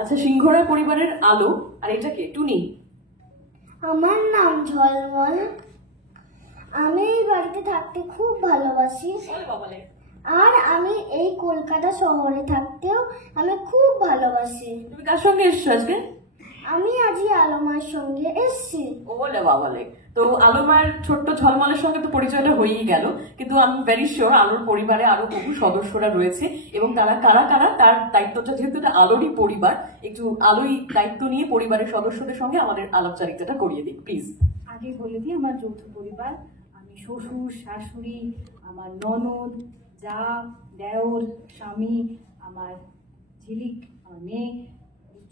আচ্ছা, সিংহরায় পরিবারের আলো। আর এটা কে? টুনি। আমার নাম ঝলমল। আমি এই বাড়িতে থাকতে খুব ভালোবাসি। আর আমি এই কলকাতা শহরে থাকতেও আমি খুব ভালোবাসি। তুমি কার সঙ্গে এসছো আজকে? আমি আজই আলোমার সঙ্গে এসছি। ওলে বাবালে। তো আলোমার ছোট্ট ঝলমলের সঙ্গে তো পরিচয়টা হয়েই গেল, কিন্তু আমি ভেরি শিওর আলোর পরিবারে আরো বহু সদস্যরা রয়েছে এবং তারা কারা কারা তার দায়িত্বটা, যেহেতু এটা আলোরই পরিবার, একটু আলোই দায়িত্ব নিয়ে পরিবারের সদস্যদের সঙ্গে আমাদের আলাপচারিতাটা করিয়ে দিক প্লিজ। আগে বলে দিই, আমার যৌথ পরিবার। আমি শ্বশুর, শাশুড়ি, আমার ননদ, যা, দেওর, স্বামী, আমার ঝিলিক, আমার মেয়ে,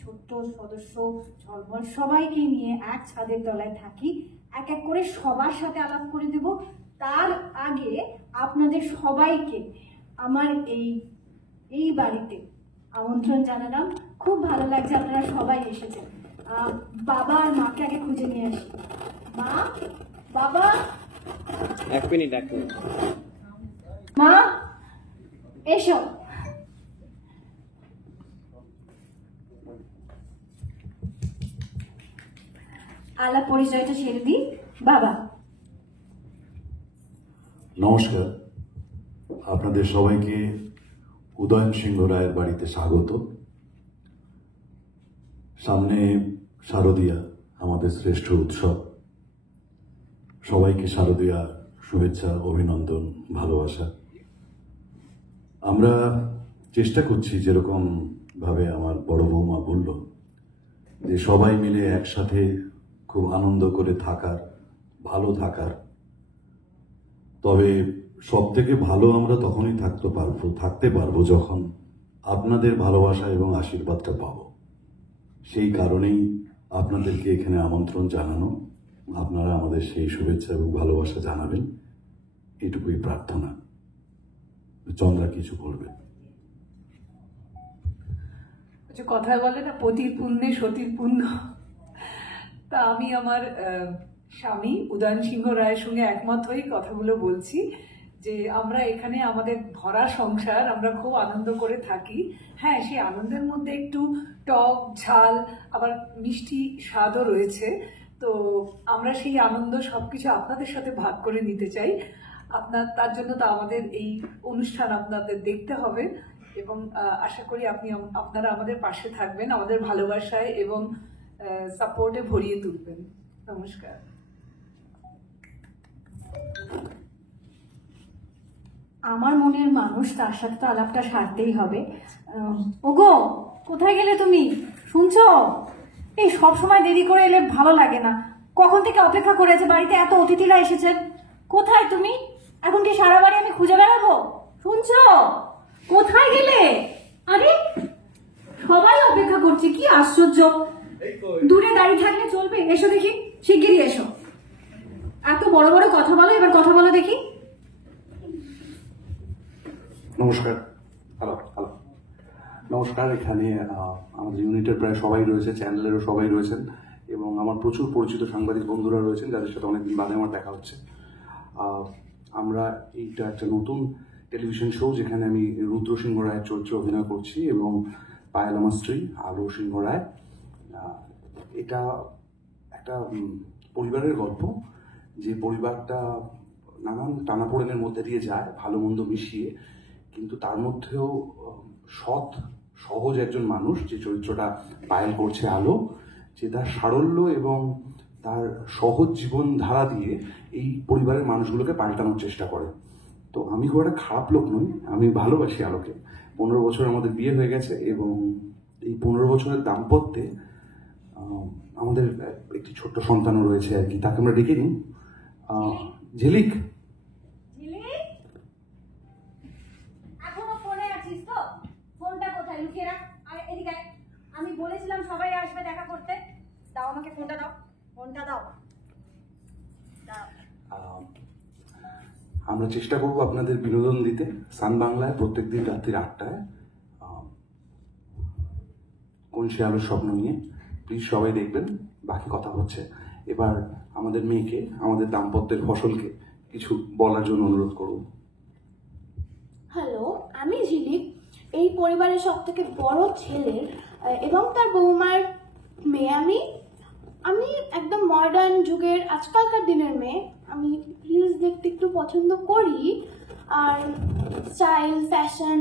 ছোট্ট সদস্য ঝলমল, সবাইকে নিয়ে এক ছাদের তলায় থাকি। এক এক করে সবার সাথে আলাপ করে দেব। তার আগে আপনাদের সবাইকে আমার এই বাড়িতে আমন্ত্রণ জানালাম। খুব ভালো লাগছে আপনারা সবাই এসেছেন। বাবা আর মাকে আগে খুঁজে নিয়ে আসি। মা, বাবা, এক মিনিট। মা এসো। আলাপ পরিচয়টা সেরে দিই। বাবা। নমস্কার, আপনাদের সবাইকে উদয়ন সিংহ রায়ের বাড়িতে স্বাগত। সামনে শারদীয়া, আমাদের শ্রেষ্ঠ উৎসব। সবাইকে শারদীয়া শুভেচ্ছা, অভিনন্দন, ভালোবাসা। আমরা চেষ্টা করছি, যেরকম ভাবে আমার বড় বৌমা বলল, যে সবাই মিলে একসাথে খুব আনন্দ করে থাকার, ভালো থাকার। তবে সব থেকে ভালো আমরা তখনই থাকতে পারবো যখন আপনাদের ভালোবাসা এবং আশীর্বাদটা পাবো। সেই কারণেই আপনাদেরকে এখানে আমন্ত্রণ জানানো। আপনারা আমাদের সেই শুভেচ্ছা এবং ভালোবাসা জানাবেন, এটুকুই প্রার্থনা। চন্দ্রা কিছু বলবে? কথায় বলে না, পতির পুণ্যে সতীর পুণ্য। তা আমি আমার স্বামী উদয়ন সিংহ রায়ের সঙ্গে একমত হয়ে কথাগুলো বলছি, যে আমরা এখানে আমাদের ভরা সংসার, আমরা খুব আনন্দ করে থাকি। হ্যাঁ, সেই আনন্দের মধ্যে একটু টক ঝাল আবার মিষ্টি স্বাদও রয়েছে। তো আমরা সেই আনন্দ সবকিছু আপনাদের সাথে ভাগ করে নিতে চাই। তার জন্য তো আমাদের এই অনুষ্ঠান আপনাদের দেখতে হবে এবং আশা করি আপনারা আমাদের পাশে থাকবেন, আমাদের ভালোবাসায় এবং সাপোর্টে ভরিয়ে তুলবেন। নমস্কার। আমার মনের মানুষ, তার সাথে তো আলাপটা সারতেই হবে। ওগো, কোথায় গেলে তুমি? শুনছো? এই সব সময় দেরি করে এলে ভালো লাগে না। কখন থেকে অপেক্ষা করে আছে, বাড়িতে এত অতিথিরা এসেছেন। কোথায় তুমি? এখন কি সারা বাড়ি আমি খুঁজে বেড়াবো? শুনছো? কোথায় গেলে? আরে সবাই অপেক্ষা করছে, কি আশ্চর্য। দূরে দাঁড়িয়ে থাকলে চলবে? এসো দেখি, শিগগিরই এসো। এত বড় বড় কথা বলো, এবার কথা বলো দেখি। নমস্কার। হ্যালো হ্যালো, নমস্কার। এখানে আমাদের ইউনিটের প্রায় সবাই রয়েছে, চ্যানেলেরও সবাই রয়েছেন এবং আমার প্রচুর পরিচিত সাংবাদিক বন্ধুরা রয়েছেন, যাদের সাথে অনেকদিন বাদে আমার দেখা হচ্ছে। আমরা এইটা একটা নতুন টেলিভিশন শো, যেখানে আমি রুদ্র সিংহ রায়ের চরিত্রে অভিনয় করছি এবং পায়েল আমার স্ত্রী আলো সিংহ রায়। এটা একটা পরিবারের গল্প, যে পরিবারটা নানান টানাপোড়েনের মধ্যে দিয়ে যায়, ভালো মন্দ মিশিয়ে, কিন্তু তার মধ্যেও সৎ সহজ একজন মানুষ, যে চরিত্রটা পায়েল করছে আলো, যে তার সারল্য এবং তার সহজ জীবনধারা দিয়ে এই পরিবারের মানুষগুলোকে পাল্টানোর চেষ্টা করে। তো আমি খুব একটা খারাপ লোক নই, আমি ভালোবাসি আলোকে। 15 বছর আমাদের বিয়ে হয়ে গেছে এবং এই 15 বছরের দাম্পত্যে আমাদের একটি ছোট্ট সন্তানও রয়েছে আর কি। তাকে আমরা ডেকে নিই ঝিলিক। এখনো ফোনে আছিস তো? ফোনটা কোথায়? লুকিয়ে রাখ। আর এদিকে আমি বলেছিলাম সবাই আসবে দেখা করতে। দাও আমাকে ফোনটা, দাও ফোনটা, দাও। আমরা চেষ্টা করবো আপনাদের বিনোদন দিতে। সান বাংলায় প্রত্যেকদিন রাত্রি 8টায় কোন সে আলোর স্বপ্ন নিয়ে। প্লিজ সবাই দেখবেন। বাকি কথা হচ্ছে এবার আমাদের মেয়েকে, আমাদের দাম্পত্যের ফসলকে কিছু বলার জন্য অনুরোধ করব। হ্যালো, আমি ঝিলিক, এই পরিবারের সব থেকে বড় ছেলে এবং বৌমার মেয়ে। আমি একদম মডার্ন যুগের আজকালকার দিনের মেয়ে। আমি রিলস দেখতে একটু পছন্দ করি, আর style, fashion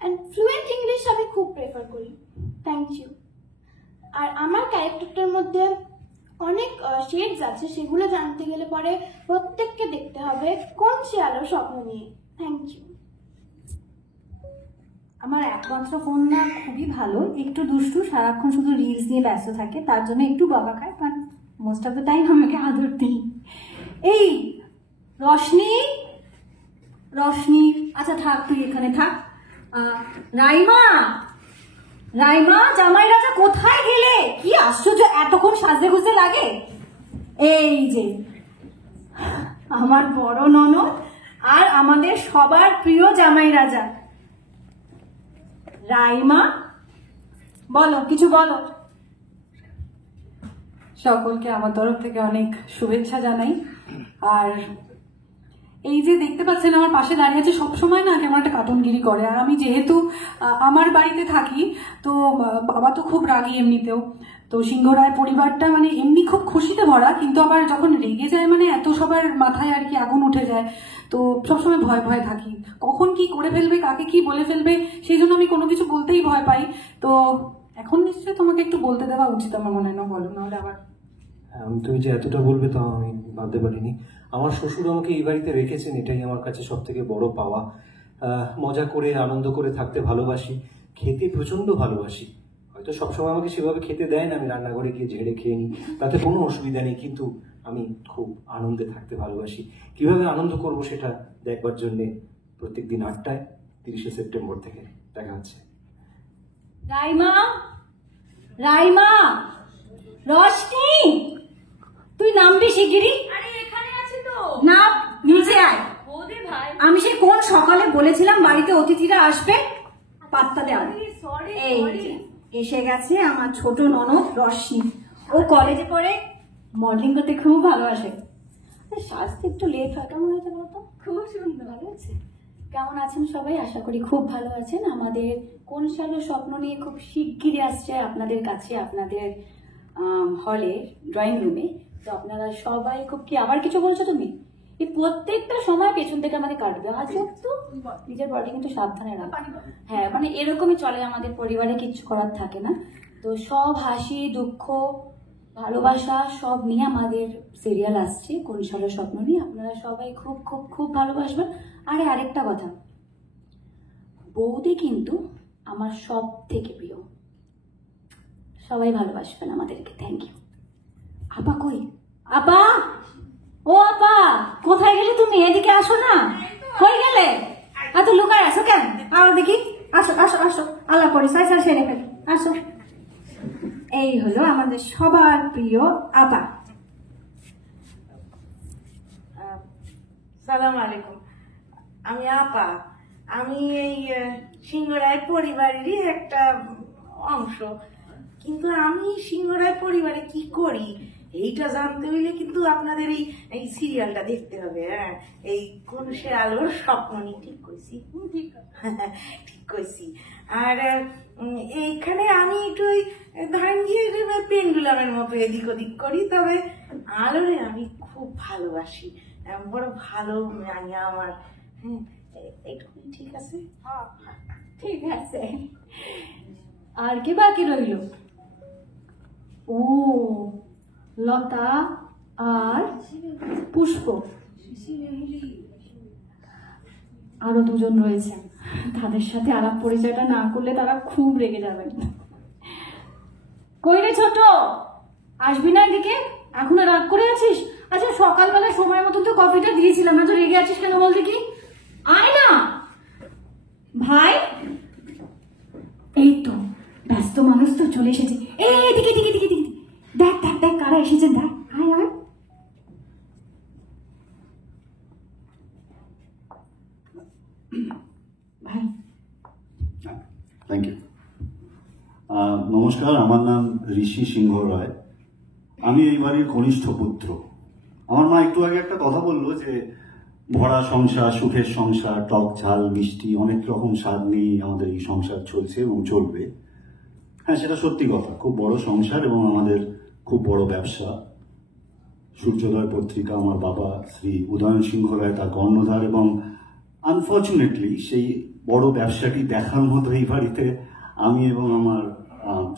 and fluent English আমি খুব প্রেফার করি। Thank you. আর আমার ক্যারেক্টারটার মধ্যে অনেক শেডস আছে, সেগুলো জানতে গেলে পরে প্রত্যেককে দেখতে হবে কোন সে আলোর স্বপ্ন নিয়ে। Thank you. আমার একমাত্র কন্যা খুবই ভালো, একটু দুষ্টু, সারাক্ষণ শুধু রিলস নিয়ে ব্যস্ত থাকে, তার জন্য একটু বকা খায়, but most of the time আমাকে আদর দিই। এই রশনি, রশনি, আচ্ছা থাক, তুই এখানে থাক। রাইমা, রাইমা, জামাই রাজা কোথায় গেলে? কি আশ্চর্য, এতক্ষণ সাজতে গুজতে লাগে। এই যে আমার বড় ননদ আর আমাদের সবার প্রিয় জামাই রাজা। রাইমা, বলো, কিছু বলো। সকলকে আমার তরফ থেকে অনেক শুভেচ্ছা জানাই। আর এই যে দেখতে পাচ্ছেন আমার পাশে দাঁড়িয়ে আছে, সবসময় না কেমন একটা কার্টুনগিরি করে। আর আমি যেহেতু আমার বাড়িতে থাকি, তো বাবা তো খুব রাগী এমনিতেও, তো সিংহরায় পরিবারটা মানে এমনি খুব খুশিতে ভরা, কিন্তু আবার যখন রেগে যায় মানে এত সবার মাথায় আর কি আগুন উঠে যায়, তো সবসময় ভয় ভয়ে থাকি কখন কি করে ফেলবে, কাকে কি বলে ফেলবে, সেই জন্য আমি কোনো কিছু বলতেই ভয় পাই। তো এখন নিশ্চয়ই তোমাকে একটু বলতে দেওয়া উচিত আমার মনে হয়, না বলো? নাহলে আবার তুমি যে এতটা বলবে তা আমি ভাবতে পারিনি। আমার শ্বশুর আমাকে এই বাড়িতে রেখেছেন, এটাই আমার কাছে সব থেকে বড় পাওয়া। মজা করে আনন্দ করে থাকতে ভালোবাসি, খেতে প্রচন্ড ভালোবাসি। হয়তো সবসময় আমাকে সেভাবে খেতে দেয় না, আমি রান্নাঘরে গিয়ে ঝেড়ে খেয়ে নিই, তাতে কোনো অসুবিধা নেই, কিন্তু আমি খুব আনন্দে থাকতে ভালোবাসি। কিভাবে আনন্দ করব সেটা দেখবার জন্যে প্রত্যেকদিন 8টায় 30শে সেপ্টেম্বর থেকে দেখা হচ্ছে। রাইমা, রাইমা, রশনি, তুই নামবি শিগগিরই। আরে এখানে আছে তো। না, নিচে আয়। বৌদি ভাই, আমি সে কোন সকালে বলেছিলাম বাড়িতে অতিথিরা আসবে, পাত্তা দেওয়া। সরি এই যে এসে গেছে আমার ছোট ননদ রশ্মি। ও কলেজে পড়ে, মডেলিং করতে খুব ভালোবাসে। সাজতে একটু লেট হয়, কেমন হয়েছে বলতো? খুব সুন্দর। ভালো আছে। কেমন আছেন সবাই? আশা করি খুব ভালো আছেন। আমাদের কোন সালো স্বপ্ন নিয়ে খুব শিগগিরই আসছে আপনাদের কাছে, আপনাদের হলে, ড্রয়িং রুমে। তো আপনারা সবাই খুব, কি আবার কিছু বলছো তুমি? এই প্রত্যেকটা সময় পেছন থেকে আমাদের কাটবে। আজ তো নিজের বডি কিন্তু সাবধানে রাখো। হ্যাঁ, মানে এরকমই চলে আমাদের পরিবারে, কিচ্ছু করার থাকে না। তো সব হাসি, দুঃখ, ভালোবাসা সব নিয়ে আমাদের সিরিয়াল আসছে কোন সালো স্বপ্ন নিয়ে। আপনারা সবাই খুব খুব খুব ভালোবাসবেন। আরে আরেকটা কথা, বৌদি কিন্তু আমার সব থেকে প্রিয়। সবাই ভালোবাসবেন আমাদেরকে। Thank you. আপা কই? আপা, ও আপা, কোথায় গেলে তুমি? এদিকে আসো না। কই গেলে? এত লুকায় আসো কেন? আরো দেখি, আসো আসো আসো, আল্লাহ পরে সাই সাই সেরে ফেলি, আসো। এই হলো আমাদের সবার প্রিয় আপা। সালাম আলাইকুম। আমি আপা। আমি এই সিংহরায় পরিবারেরই একটা অংশ, কিন্তু আমি সিংহরায় পরিবারে কি করি এইটা জানতে হইলে কিন্তু আপনাদের এই সিরিয়ালটা দেখতে হবে। হ্যাঁ, এই কোন সে আলোর স্বপ্ন নিয়ে। ঠিক কইছি? ঠিক কইছি। আর এইখানে আমি একটু ওই ধান ঘিয়ে পেন্ডুলামের মতো এদিক ওদিক করি, তবে আলোরে আমি খুব ভালোবাসি, বড় ভালো মানিয়া আমার। হ্যাঁ, এইটুকু ঠিক আছে? ঠিক আছে। আর কি বাকি রইল? ও, লতা আর পুষ্প, আরো দুজন রয়েছে। তাদের সাথে আলাপ পরিচয়টা না করলে তারা খুব রেগে যাবেন। কই রে ছোট, আসবি না এদিকে? এখনো রাগ করে আছিস? আচ্ছা, সকালবেলা সময় মতো তো কফিটা দিয়েছিলাম না, তো রেগে আছিস কেন বল দেখি? আয় না ভাই। এই তো ব্যস্ত মানুষ তো চলে এসেছে। এদিকে দিকে দিকে দিকে দেখ দেখ দেখ কারা এসেছে, দেখ। আয় আয়। ভাই, থ্যাংক ইউ। নমস্কার, আমার নাম ঋষি সিংহ রায়। আমি এই বাড়ির কনিষ্ঠ পুত্র। আমার মা একটু আগে একটা কথা বললো যে ভরা সংসার, সুখের সংসার, টক ঝাল মিষ্টি অনেক রকম স্বাদ নিয়ে আমাদের এই সংসার চলছে এবং চলবে। হ্যাঁ, সেটা সত্যি কথা, খুব বড় সংসার এবং আমাদের খুব বড় ব্যবসা। সূর্যোদয় পত্রিকা, আমার বাবা শ্রী উদয়ন সিংহ রায় তার কর্ণধার, এবং আনফর্চুনেটলি সেই বড় ব্যবসাটি দেখার মতো এই বাড়িতে আমি এবং আমার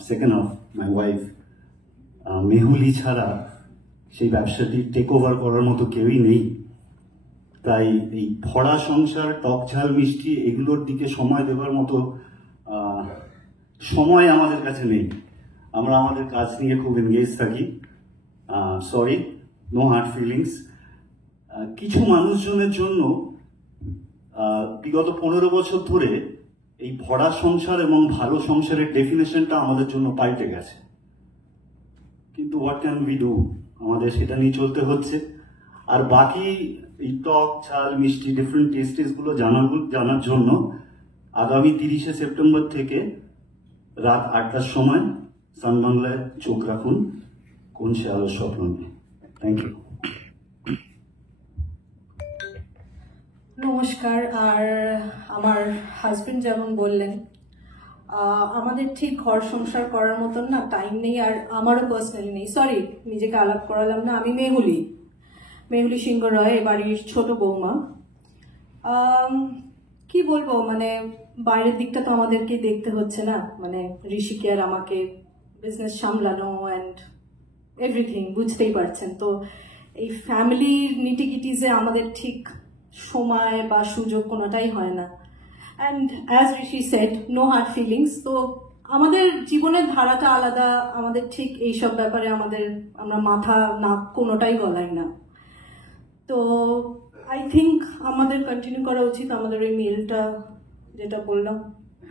second half my wife Mehuli ছাড়া সেই ব্যবসাটি টেক ওভার করার মতো কেউই নেই। তাই এই ভরা সংসার, টক ঝাল মিষ্টি এগুলোর দিকে সময় দেওয়ার মতো সময় আমাদের কাছে নেই। আমরা আমাদের কাজ নিয়ে খুব এনগেজ থাকি। Sorry, no hard feelings. কিছু মানুষজনের জন্য বিগত 15 বছর ধরে এই ভরা সংসার এবং ভালো সংসারের ডেফিনেশনটা আমাদের জন্য পাল্টে গেছে, কিন্তু হোয়াট ক্যান উই ডু, আমাদের সেটা নিয়ে চলতে হচ্ছে। আর বাকি এই টক ঝাল মিষ্টি ডিফারেন্ট টেস্টেসগুলো জানার জন্য আগামী 30শে সেপ্টেম্বর থেকে রাত 8টার সময় সান বাংলায় চোখ রাখুন, কোন সে আলোর স্বপ্ন নিয়ে। Thank you. নমস্কার। আর আমার হাজবেন্ড যেমন বললেন, আমাদের ঠিক ঘর সংসার করার মতন না টাইম নেই, আর আমারও পার্সোনালি নেই। সরি, নিজেকে আলাপ করালাম না। আমি মেহুলি সিংহ রয়, বাড়ির ছোট বৌমা। কি বলবো, মানে বাইরের দিকটা তো আমাদেরকে দেখতে হচ্ছে না, মানে ঋষিকে আর আমাকে বিজনেস সামলানো অ্যান্ড এভরিথিং, বুঝতেই পারছেন। তো এই ফ্যামিলির নিটিগিটিসে আমাদের ঠিক সময় বা সুযোগ কোনোটাই হয় না। And as Rishi said, no hard feelings. তো আমাদের জীবনের ধারাটা আলাদা, আমাদের ঠিক এইসব ব্যাপারে আমরা মাথা না কোনোটাই গলাই না। তো আই থিঙ্ক আমাদের কন্টিনিউ করা উচিত আমাদের ওই মিলটা, যেটা বললাম।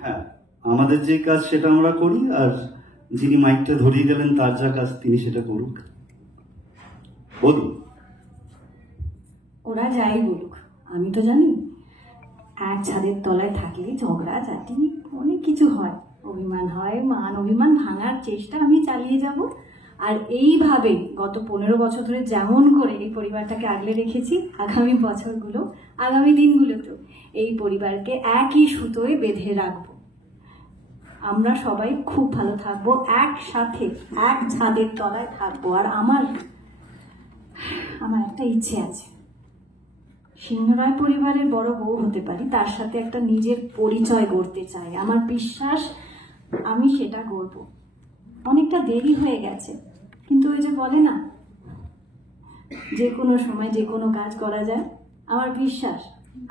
হ্যাঁ, আমাদের যে কাজ সেটা আমরা করি, আর যিনি মাইকটা ধরিয়ে গেলেন তার যা কাজ তিনি সেটা করুক। বলুন। ওরা যাই বলুক, আমি তো জানি এক ছাদের তলায় থাকলে ঝগড়া ঝাঁটি অনেক কিছু হয়, অভিমান হয়, মান অভিমান ভাঙার চেষ্টা আমি চালিয়ে যাব। আর এইভাবে গত 15 বছর ধরে যেমন করে এই পরিবারটাকে আগলে রেখেছি, আগামী বছরগুলো, আগামী দিনগুলোতেও এই পরিবারকে একই সুতোয় বেঁধে রাখবো। আমরা সবাই খুব ভালো থাকবো, একসাথে এক ছাদের তলায় থাকবো। আর আমার একটা ইচ্ছে আছে, সিংহ রায় পরিবারের বড় বউ হতে পারি, তার সাথে একটা নিজের পরিচয় গড়তে চাই। আমার বিশ্বাস আমি সেটা গড়ব। অনেকটা দেরি হয়ে গেছে, কিন্তু ওই যে বলে না, যে কোনো সময় যে কোনো কাজ করা যায়। আমার বিশ্বাস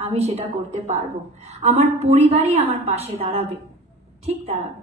আমি সেটা করতে পারবো। আমার পরিবারই আমার পাশে দাঁড়াবে, ঠিক দাঁড়াবে।